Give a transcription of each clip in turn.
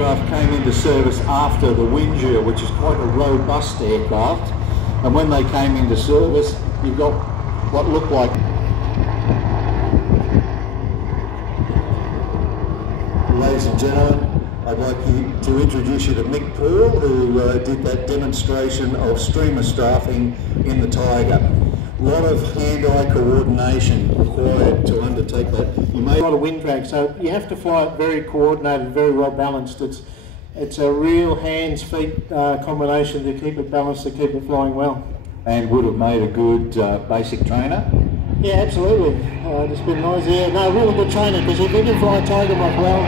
aircraft came into service after the Windsor, which is quite a robust aircraft, and when they came into service, you've got what looked like. Ladies and gentlemen, I'd like to introduce you to Mick Paul, who did that demonstration of streamer strafing in the Tiger. A lot of hand-eye coordination required to undertake that. You may a lot of wind drag, so you have to fly it very coordinated, very well balanced. It's a real hands-feet combination to keep it balanced, to keep it flying well. And would have made a good basic trainer? Yeah, absolutely. It's been nice. Yeah, no, really good trainer, because if you can fly a Tiger like well,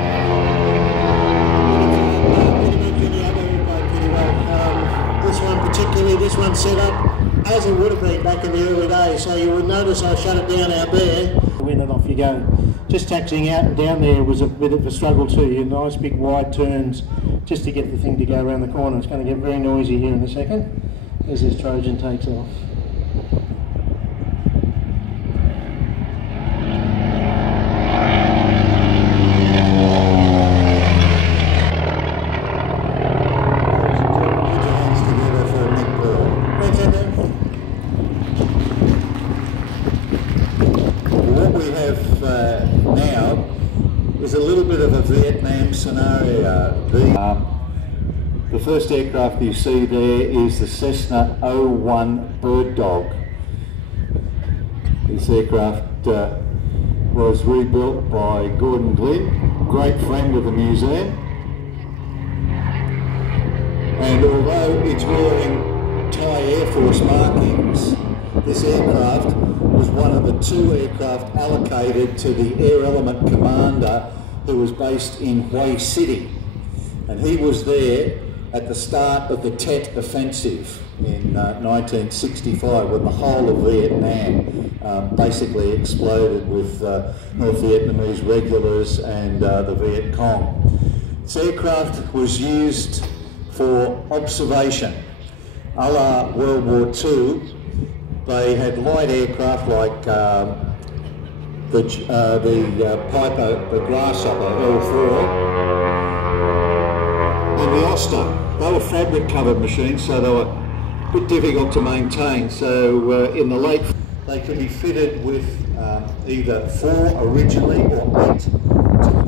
this one particularly, this one set up as it would have been back in the early days, so you would notice I shut it down out there. Win and off you go. Just taxiing out and down there was a bit of a struggle too. You nice big wide turns just to get the thing to go around the corner. It's going to get very noisy here in a second as this Trojan takes off. Now is a little bit of a Vietnam scenario. The first aircraft you see there is the Cessna O1 Bird Dog. This aircraft was rebuilt by Gordon Glynn, great friend of the museum, and although it's wearing Thai Air Force markings, this aircraft was one of the 2 aircraft allocated to the Air Element Commander who was based in Huey City. And he was there at the start of the Tet Offensive in 1965, when the whole of Vietnam basically exploded with North Vietnamese regulars and the Viet Cong. This aircraft was used for observation. A la World War II, they had light aircraft like the Piper, the Grasshopper L4, and the Oster. They were fabric covered machines, so they were a bit difficult to maintain. So in the late, they could be fitted with either 4 originally or 8 2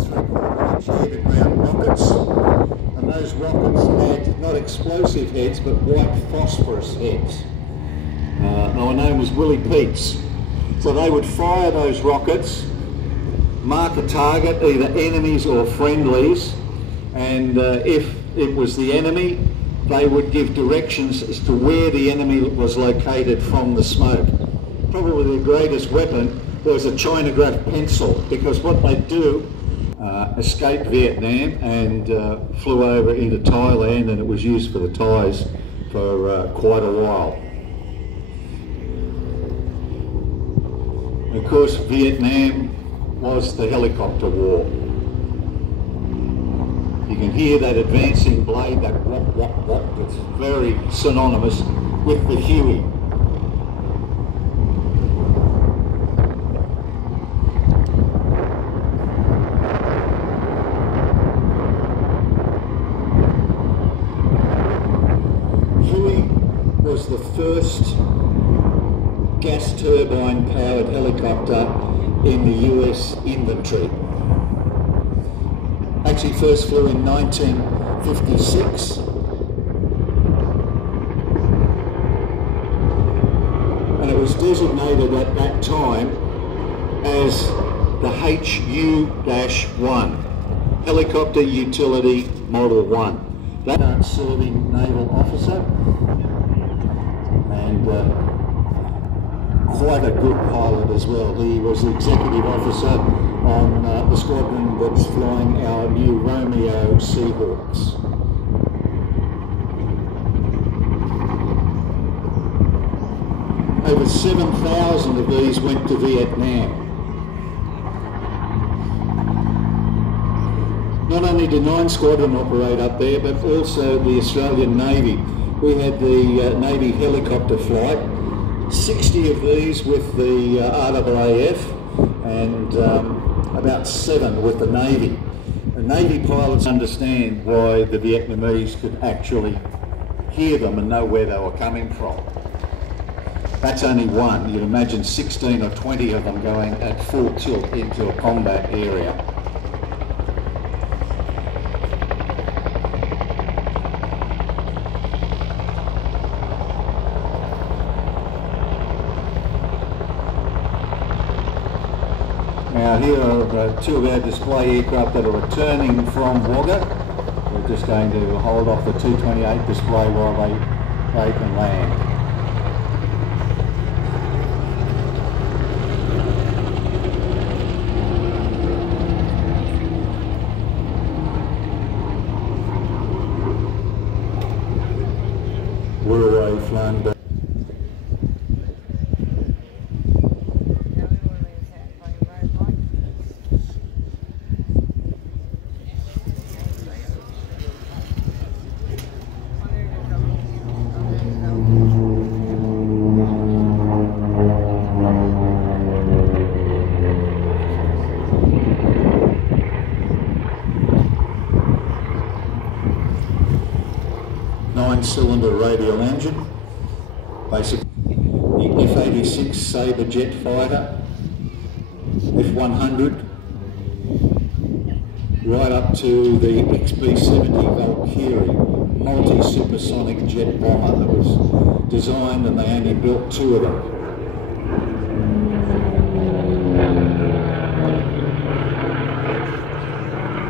3/4 inch headed round rockets. And those rockets had not explosive heads but white phosphorus heads. They were known as Willie Pete's. So they would fire those rockets, mark a target, either enemies or friendlies, and if it was the enemy, they would give directions as to where the enemy was located from the smoke. Probably the greatest weapon was a Chinograph pencil, because what they'd do, escaped Vietnam and flew over into Thailand, and it was used for the Thais for quite a while. Of course, Vietnam was the helicopter war. You can hear that advancing blade, that whop, whop, whop. It's very synonymous with the Huey. Huey was the first gas turbine powered helicopter in the US inventory. Actually first flew in 1956, and it was designated at that time as the HU-1, Helicopter Utility Model 1. That's serving naval officer, and quite a good pilot as well. He was the executive officer on the squadron that's flying our new Romeo Seahawks. Over 7,000 of these went to Vietnam. Not only did 9 Squadron operate up there, but also the Australian Navy. We had the Navy helicopter flight, 60 of these with the RAAF, and about 7 with the Navy. And Navy pilots understand why the Vietnamese could actually hear them and know where they were coming from. That's only one. You'd imagine 16 or 20 of them going at full tilt into a combat area. Now here are two of our display aircraft that are returning from Wagga. We're just going to hold off the T28 display while they can land. We're away, flown back. Nine-cylinder radial engine, basically the F-86 Sabre jet fighter, F-100, right up to the XB-70 Valkyrie, multi-supersonic jet bomber that was designed, and they only built two of them.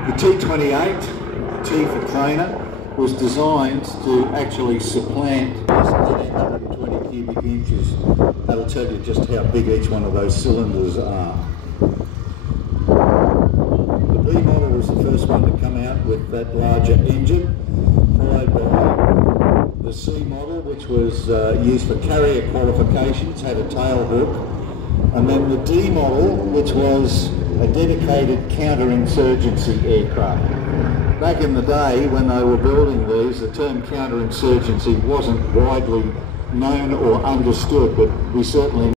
The T28, T for trainer, was designed to actually supplant 120 cubic inches. That'll tell you just how big each one of those cylinders are. The B model was the first one to come out with that larger engine, followed by the C model, which was used for carrier qualifications, had a tail hook, and then the D model, which was a dedicated counterinsurgency aircraft. Back in the day when they were building these, the term counterinsurgency wasn't widely known or understood, but we certainly